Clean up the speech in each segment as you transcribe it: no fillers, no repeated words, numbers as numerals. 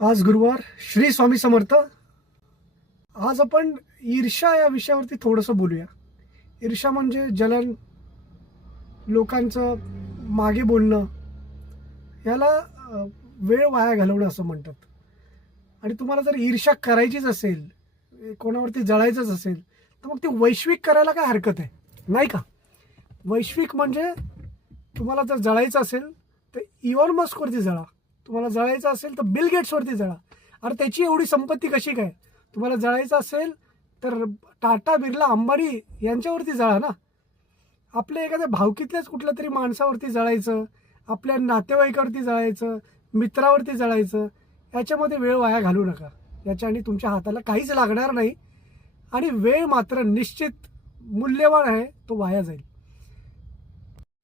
आज गुरुवार, श्री स्वामी समर्थ. आज आपण ईर्ष्या या विषयावरती थोडंसं बोलूया. ईर्ष्या म्हणजे जलन, लोकांचं मागे बोलणं, याला वेळ वाया घालवणं असं म्हणतात. आणि तुम्हाला जर ईर्ष्या करायचीच असेल, कोणावरती जळायचंच असेल, तर मग ती वैश्विक करायला काय हरकत आहे, नाही का? वैश्विक म्हणजे तुम्हाला जर जळायचं असेल तर इलॉन मस्कवरती जळा, तुम्हाला जळायचं असेल तर बिल गेट्सवरती जळा. अरे त्याची एवढी संपत्ती कशी काय? तुम्हाला जळायचं असेल तर टाटा, बिर्ला, अंबानी यांच्यावरती जळा ना. आपल्या एखाद्या भावकीतल्याच कुठल्या तरी माणसावरती जळायचं, आपल्या नातेवाईकावरती जळायचं, मित्रावरती जळायचं, याच्यामध्ये वेळ वाया घालू नका. याच्याने तुमच्या हाताला काहीच लागणार नाही आणि वेळ मात्र निश्चित मूल्यवान आहे, तो वाया जाईल.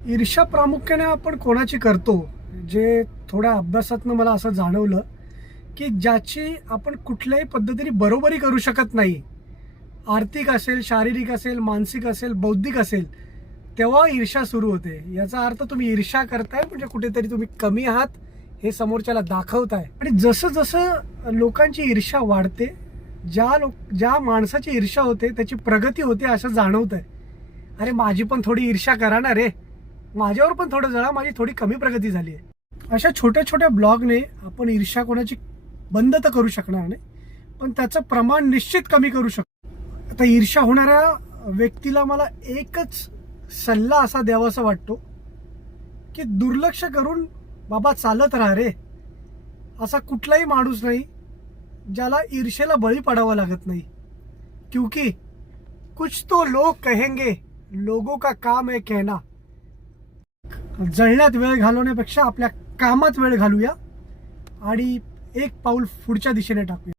ईर्ष्या प्रामुख्याने आपण कोणाची करतो, जे थोड्या अभ्यासातनं मला असं जाणवलं की ज्याची आपण कुठल्याही पद्धतीने बरोबरी करू शकत नाही, आर्थिक असेल, शारीरिक असेल, मानसिक असेल, बौद्धिक असेल, तेव्हा ईर्ष्या सुरू होते. याचा अर्थ तुम्ही ईर्ष्या करताय म्हणजे कुठेतरी तुम्ही कमी आहात हे समोरच्याला दाखवताय. आणि जसं जसं लोकांची ईर्ष्या वाढते, ज्या माणसाची ईर्ष्या होते त्याची प्रगती होते असं जाणवत आहे. अरे माझी पण थोडी ईर्ष्या करा ना रे, माझ्यावर पण थोडं जळा, माझी थोडी कमी प्रगती झाली आहे. अशा छोट्या छोट्या ब्लॉगने आपण ईर्ष्या कोणाची बंद तर करू शकणार नाही, पण त्याचं प्रमाण निश्चित कमी करू शकतो. आता ईर्ष्या होणाऱ्या व्यक्तीला मला एकच सल्ला असा द्यावासा वाटतो की दुर्लक्ष करून बाबा चालत राहा रे. असा कुठलाही माणूस नाही ज्याला ईर्ष्येला बळी पडावं लागत नाही. क्योंकि कुछ तो लोग कहेंगे, लोगों का काम है कहना. जळण्यात वेळ घालवण्यापेक्षा आपल्या कामात वेळ घालूया आणि एक पाऊल पुढच्या दिशेने टाकूया.